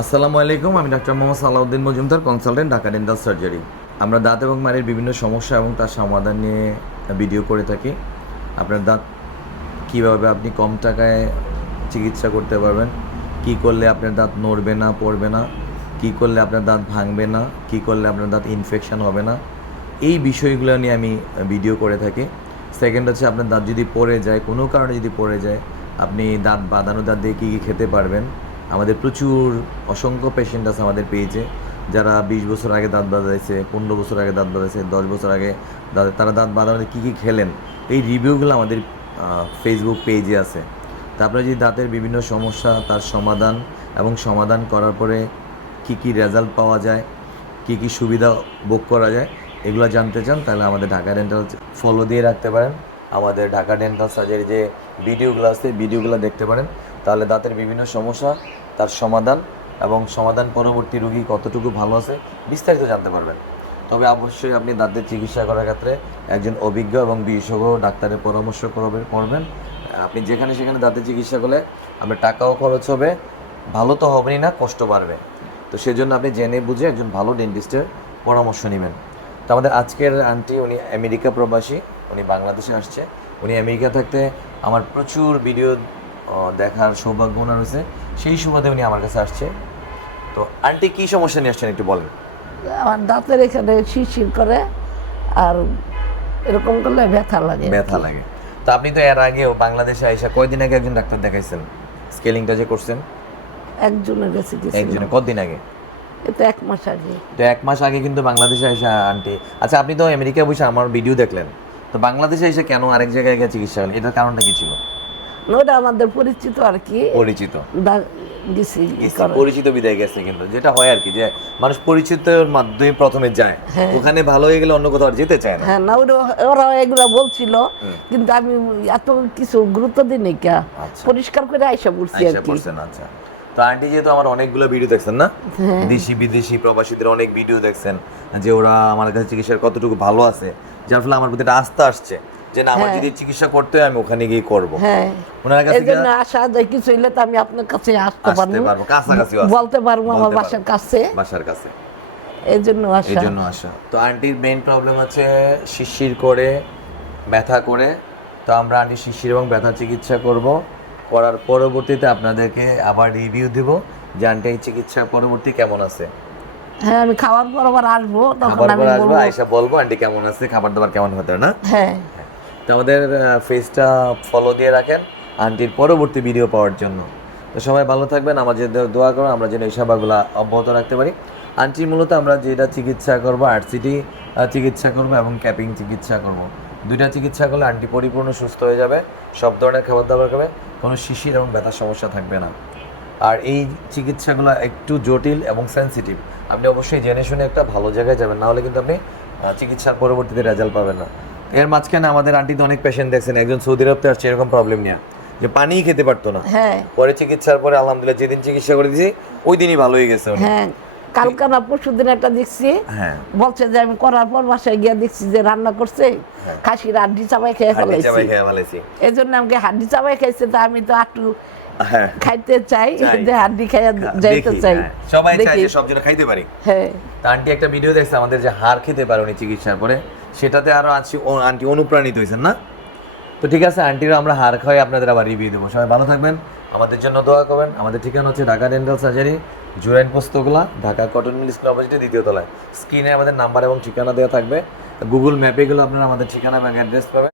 আসসালামু আলাইকুম, আমি doctor Mohammad Salauddin Majumdar, consultant, Dhaka dental surgery. আমরা দাঁত এবং মাড়ির বিভিন্ন সমস্যা এবং তার সমাধান নিয়ে ভিডিও করে থাকি। আপনার দাঁত কীভাবে আপনি কম টাকায় চিকিৎসা করতে পারবেন, কি করলে আপনার দাঁত নড়বে না, পড়বে না, কি করলে আপনার দাঁত ভাঙবে না, কি করলে আপনার দাঁত ইনফেকশন হবে না, এই বিষয়গুলো নিয়ে আমি ভিডিও করে থাকি। সেকেন্ড হচ্ছে, আপনার দাঁত যদি পড়ে যায়, কোনো কারণে যদি পড়ে যায়, আপনি দাঁত বাঁধানো দাঁত দিয়ে কী কী খেতে পারবেন। আমাদের প্রচুর অসংখ্য পেশেন্ট আছে আমাদের পেজে, যারা 20 বছর আগে দাঁত বাঁধাইছে, 15 বছর আগে দাঁত বাঁধাইছে, 10 বছর আগে তারা দাঁত বাঁধানোতে কী কী খেলেন, এই রিভিউগুলো আমাদের ফেসবুক পেজে আছে। তারপরে যদি দাঁতের বিভিন্ন সমস্যা, তার সমাধান এবং সমাধান করার পরে কী কী রেজাল্ট পাওয়া যায়, কী কী সুবিধা ভোগ করা যায়, এগুলো জানতে চান তাহলে আমাদের ঢাকা ডেন্টাল ফলো দিয়ে রাখতে পারেন। আমাদের ঢাকা ডেন্টাল সার্জারি যে ভিডিওগুলো আছে, ভিডিওগুলো দেখতে পারেন, তাহলে দাঁতের বিভিন্ন সমস্যা, তার সমাধান এবং সমাধান পরবর্তী রোগী কতটুকু ভালো আছে বিস্তারিত জানতে পারবেন। তবে অবশ্যই আপনি দাঁতের চিকিৎসা করার ক্ষেত্রে একজন অভিজ্ঞ এবং বিশেষজ্ঞ ডাক্তারের পরামর্শ করবেন। আপনি যেখানে সেখানে দাঁতের চিকিৎসা করলে আপনার টাকাও খরচ হবে, ভালো তো হবেই না, কষ্ট বাড়বে। তো সেজন্য আপনি জেনে বুঝে একজন ভালো ডেন্টিস্টের পরামর্শ নেবেন। তো আমাদের আজকের আন্টি, উনি আমেরিকা প্রবাসী, উনি বাংলাদেশে আসছে। উনি আমেরিকা থাকতে আমার প্রচুর ভিডিও দেখার সৌভাগ্য ওনার হয়েছে, সেই সুবাদে উনি আমার কাছে আসছে। তো আন্টি, কী সমস্যা নিয়ে আসছেন একটু বলেন। আমার দাঁতের এখানে শিরশির করে আর এরকম করলে ব্যথা লাগে। তো আপনি তো এর আগেও বাংলাদেশে আইসা কয়দিন আগে একজন ডাক্তার দেখাইছেন, স্কেলিংটা যে করছেন? একজনের কাছে একজনে কতদিন আগে? এটা 1 মাস আগে। তো 1 মাস আগে কিন্তু বাংলাদেশে আইসা আন্টি, আচ্ছা আপনি তো আমেরিকায় বসে আমার ভিডিও দেখলেন, তো বাংলাদেশে এসে কেন আরেক জায়গায় গিয়ে চিকিৎসা করলেন, এটার কারণটা কি ছিল? ওটা আমাদের পরিচিত আর কি, পরিচিত পরিচিত বিদায় গেছে, কিন্তু যেটা হয় আর কি, যে মানুষ পরিচিতের মাধ্যমে প্রথমে যায়, ওখানে ভালো হয়ে গেলে অন্য কোথাও যেতে চায় না। হ্যাঁ, না ওরা এগুলো বলছিল, কিন্তু আমি এত কিছু গুরুত্ব দিই নাই, পরিষ্কার করে আইসা পড়ছি আর কি। আচ্ছা, তো আন্টি যেহেতু আমার অনেকগুলো ভিডিও দেখছেন না, দেশি বিদেশি প্রবাসীদের অনেক ভিডিও দেখছেন, যে ওরা আমার কাছে চিকিৎসার কতটুকু ভালো আছে, যার ফলে আমার প্রতি একটা আস্থা আসছে যে না, আমার যদি চিকিৎসা করতে হয় আমি ওখানে গিয়ে করব। ওনার কাছে এজন্য আশা যায় কিছু হইলে তো আমি আপনার কাছে আসতে পারবো, কাছাকাছি বলতে পারবো আমার বাসার কাছে। এজন্য আশা। তো আন্টির মেইন প্রবলেম আছে শিরশির করে, ব্যথা করে। তো আমরা আন্টি শিরশির এবং ব্যথা চিকিৎসা করার পরবর্তীতে আপনাদেরকে আবার রিভিউ দেব যে আন্টি এই চিকিৎসার পরবর্তী কেমন আছে। হ্যাঁ, আমি খাওয়ার পর আবার আসবো, তখন আমি বলবো, আয়শা বলবো আন্টি কেমন আছে, খাবার দাবার কেমন হতে না। হ্যাঁ, তো আমাদের ফেসটা ফলো দিয়ে রাখেন আন্টির পরবর্তী ভিডিও পাওয়ার জন্য। তো সবাই ভালো থাকবেন, আমাদের দোয়া করো আমরা যেন এই সেবাগুলো অব্যাহত রাখতে পারি। আন্টি মূলত আমরা যেটা চিকিৎসা করবো, আরসিটি চিকিৎসা করবো এবং ক্যাপিং চিকিৎসা করব। দুইটা চিকিৎসা করলে আন্টি পরিপূর্ণ সুস্থ হয়ে যাবে, সব ধরনের খাবার দাবার খাবে, কোনো শিশির এবং ব্যথার সমস্যা থাকবে না। আর এই চিকিৎসাগুলো একটু জটিল এবং সেন্সিটিভ, আপনি অবশ্যই জেনে শুনে একটা ভালো জায়গায় যাবেন, নাহলে কিন্তু আপনি চিকিৎসার পরবর্তীতে রেজাল্ট পাবেন না। এর মাঝখানে আমাদের আন্টিতে অনেক পেশেন্ট দেখছেন, একজন সৌদি আরব থেকে আসছে এরকম প্রবলেম নিয়ে, যে পানিই খেতে পারতো না, পরে চিকিৎসার পরে আলহামদুলিল্লাহ যেদিন চিকিৎসা করে দিয়েছি ওই দিনই ভালো হয়ে গেছে। হ্যাঁ, কালকে না পরশু দিন একটা দেখছি, বলছে যে আমি করার পর বাসায় গিয়ে দেখছি যে রান্না করছে, খাসির হাড্ডি চাবাই খেয়ে ফেলাইছি। এই জন্য আমাকে হাড্ডি চাবাই খাইছে, তা আমি তো একটু খাইতে চাই, যে হাড্ডি খাইয়া যাইতে চাই, সবাই চাই যে সব যেন খাইতে পারি। হ্যাঁ, তা আন্টি একটা ভিডিও দেখছে আমাদের, যে হাড় খেতে পারে উনি চিকিৎসার পরে, সেটাতে আরো আন্টি অনুপ্রাণিত হয়েছেন না। তো ঠিক আছে, আন্টিরা আমরা হাড় খাওয়াই আপনাদের আবার রিভিউ দেবো। সবাই ভালো থাকবেন, আমাদের জন্য দোয়া করবেন। আমাদের ঠিকানা হচ্ছে Dhaka dental surgery, Jurain Postogola, Dhaka cotton mill school অপোজিটে 2য় তলায়। স্ক্রিনে আমাদের নাম্বার এবং ঠিকানা দেওয়া থাকবে, গুগল ম্যাপে গেলে আপনারা আমাদের ঠিকানা এবং অ্যাড্রেস পাবেন।